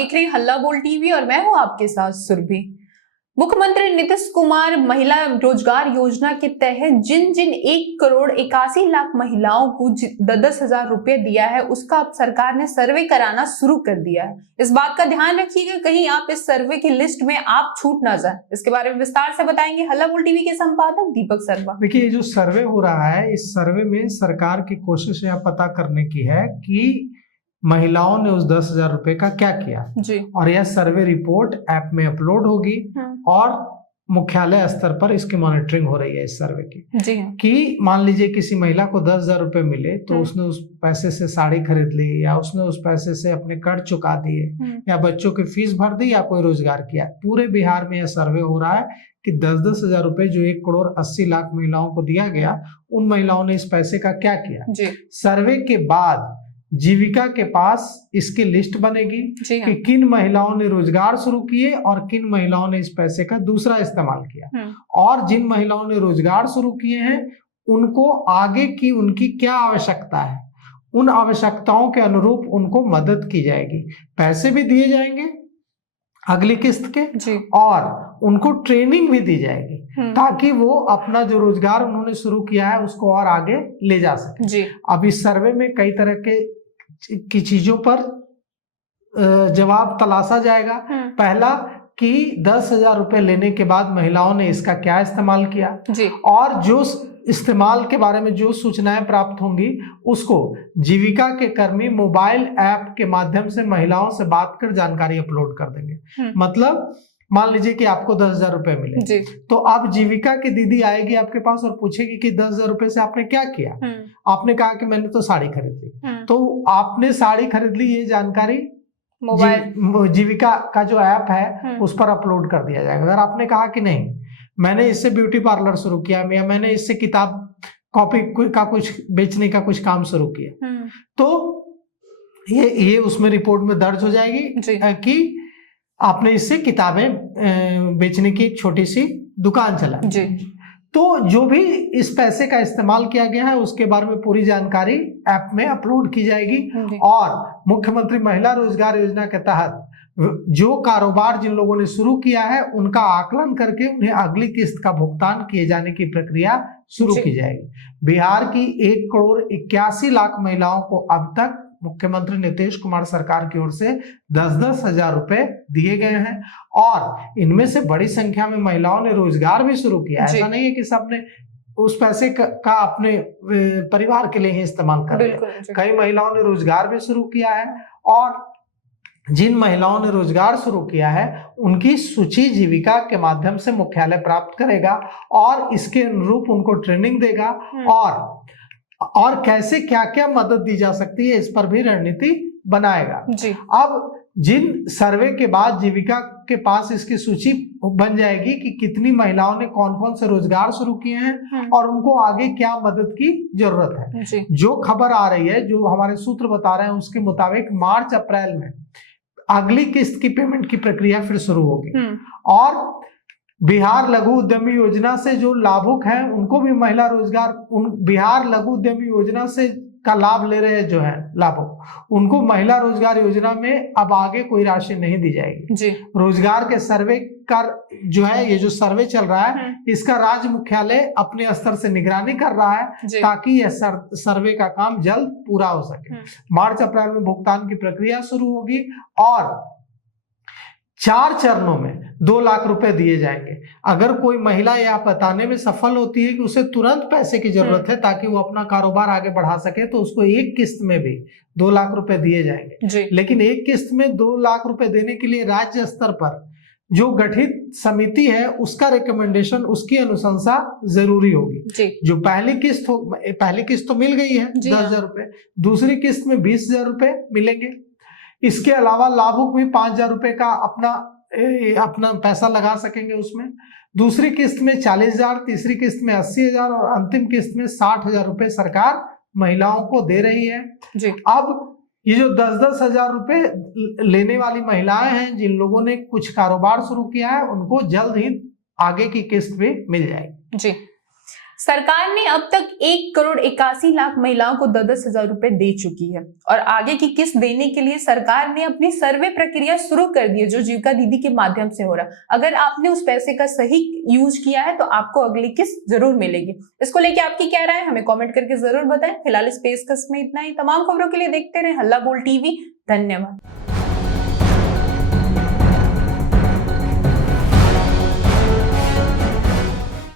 देख रहे हैं हल्ला बोल टीवी और मैं हूं आपके साथ सुरभि। मुख्यमंत्री नीतीश कुमार महिला रोजगार योजना के तहत जिन जिन 1,81,00,000 महिलाओं को 10,000 रुपए दिया है, उसका अब सरकार ने सर्वे कराना शुरू कर दिया है। इस बात का ध्यान रखिएगा कहीं आप इस सर्वे की लिस्ट में आप छूट ना जाए। इसके बारे में विस्तार से बताएंगे हल्ला बोल टीवी के संपादक दीपक शर्मा। देखिए, ये जो सर्वे हो रहा है, इस सर्वे में सरकार की कोशिश यह पता करने की है कि महिलाओं ने उस 10,000 रुपए का क्या किया जी। और यह सर्वे रिपोर्ट ऐप में अपलोड होगी और मुख्यालय स्तर पर इसकी मॉनिटरिंग हो रही है इस सर्वे की जी। कि मान लीजिए किसी महिला को 10,000 रुपए मिले तो उसने उस पैसे से साड़ी खरीद ली या उसने उस पैसे से अपने कर्ज चुका दिए या बच्चों की फीस भर दी या कोई रोजगार किया। पूरे बिहार में यह सर्वे हो रहा है कि 10,000 रुपए जो 1,80,00,000 महिलाओं को दिया गया, उन महिलाओं ने इस पैसे का क्या किया। सर्वे के बाद जीविका के पास इसकी लिस्ट बनेगी कि किन महिलाओं ने रोजगार शुरू किए और किन महिलाओं ने इस पैसे का दूसरा इस्तेमाल किया, और जिन महिलाओं ने रोजगार शुरू किए हैं उनको आगे की उनकी क्या आवश्यकता है, उन आवश्यकताओं के अनुरूप उनको मदद की जाएगी। पैसे भी दिए जाएंगे अगली किस्त के और उनको ट्रेनिंग भी दी जाएगी ताकि वो अपना जो रोजगार उन्होंने शुरू किया है उसको और आगे ले जा सके। अब इस सर्वे में कई तरह की चीजों पर जवाब तलाशा जाएगा। पहला कि 10,000 रुपए लेने के बाद महिलाओं ने इसका क्या इस्तेमाल किया और जो इस्तेमाल के बारे में जो सूचनाएं प्राप्त होंगी उसको जीविका के कर्मी मोबाइल ऐप के माध्यम से महिलाओं से बात कर जानकारी अपलोड कर देंगे। मतलब मान लीजिए कि आपको 10,000 रुपए मिले तो अब जीविका की दीदी आएगी आपके पास और पूछेगी कि 10,000 रुपए से आपने क्या किया। आपने कहा कि मैंने तो साड़ी खरीद ली, तो आपने साड़ी खरीद ली, ये जानकारी मोबाइल जीविका का जो ऐप है उस पर अपलोड कर दिया जाएगा। अगर आपने कहा कि नहीं मैंने इससे ब्यूटी पार्लर शुरू किया या मैंने इससे किताब कॉपी का कुछ बेचने का कुछ काम शुरू किया, तो ये उसमें रिपोर्ट में दर्ज हो जाएगी कि आपने इससे किताबें बेचने की एक छोटी सी दुकान चलाई। तो जो भी इस पैसे का इस्तेमाल किया गया है उसके बारे में पूरी जानकारी ऐप में अपलोड की जाएगी और मुख्यमंत्री महिला रोजगार योजना के तहत जो कारोबार जिन लोगों ने शुरू किया है उनका आकलन करके उन्हें अगली किस्त का भुगतान किए जाने की प्रक्रिया शुरू की जाएगी। बिहार की 1,81,00,000 महिलाओं को अब तक मुख्यमंत्री नीतीश कुमार सरकार की ओर से 10-10 हजार रुपए दिए गए हैं और इनमें से बड़ी संख्या में महिलाओं ने रोजगार भी शुरू किया। ऐसा नहीं है कि सबने उस पैसे का अपने परिवार के लिए ही इस्तेमाल कर लिया। कई महिलाओं ने रोजगार भी शुरू किया है और जिन महिलाओं ने रोजगार शुरू किया है उनकी सूची जीविका के माध्यम से मुख्यालय प्राप्त करेगा और इसके अनुरूप उनको ट्रेनिंग देगा और कैसे क्या क्या मदद दी जा सकती है इस पर भी रणनीति बनाएगा। अब जिन सर्वे के बाद जीविका के पास इसकी सूची बन जाएगी कि कितनी महिलाओं ने कौन कौन से रोजगार शुरू किए हैं और उनको आगे क्या मदद की जरूरत है। जो खबर आ रही है, जो हमारे सूत्र बता रहे हैं, उसके मुताबिक मार्च अप्रैल में अगली किस्त की पेमेंट की प्रक्रिया फिर शुरू होगी और बिहार लघु उद्यमी योजना से जो लाभुक हैं उनको भी महिला रोजगार बिहार लघु उद्यमी योजना से का लाभ ले रहे हैं जो है लाभुक, उनको महिला रोजगार योजना में अब आगे कोई राशि नहीं दी जाएगी। रोजगार के सर्वे का जो है, ये जो सर्वे चल रहा है इसका राज्य मुख्यालय अपने स्तर से निगरानी कर रहा है ताकि यह सर्वे का काम जल्द पूरा हो सके। मार्च अप्रैल में भुगतान की प्रक्रिया शुरू होगी और 4 चरणों में 2 लाख रुपए दिए जाएंगे। अगर कोई महिला यह बताने में सफल होती है कि उसे तुरंत पैसे की जरूरत है ताकि वो अपना कारोबार आगे बढ़ा सके, तो उसको एक किस्त में भी 2 लाख रुपए दिए जाएंगे। लेकिन एक किस्त में 2 लाख रुपए देने के लिए राज्य स्तर पर जो गठित समिति है उसका रिकमेंडेशन, उसकी अनुशंसा जरूरी होगी। जो पहली किस्त तो मिल गई है 10,000 रुपए, दूसरी किस्त में 20,000 रुपए मिलेंगे। इसके अलावा लाभुक भी 5,000 रुपए का अपना पैसा लगा सकेंगे उसमें। दूसरी किस्त में 40,000, तीसरी किस्त में 80,000 और अंतिम किस्त में 60,000 रुपए सरकार महिलाओं को दे रही है। अब ये जो 10-10 हजार रुपए लेने वाली महिलाएं हैं, जिन लोगों ने कुछ कारोबार शुरू किया है, उनको जल्द ही आगे की किस्त भी मिल जाएगी। सरकार ने अब तक 1,81,00,000 महिलाओं को 10,000 रुपए दे चुकी है और आगे की किस्त देने के लिए सरकार ने अपनी सर्वे प्रक्रिया शुरू कर दी है, जो जीविका दीदी के माध्यम से हो रहा है। अगर आपने उस पैसे का सही यूज किया है तो आपको अगली किस्त जरूर मिलेगी। इसको लेके आपकी क्या राय है हमें कमेंट करके जरूर बताएं। फिलहाल इस पेशकश में इतना ही। तमाम खबरों के लिए देखते रहे हल्ला बोल टीवी। धन्यवाद।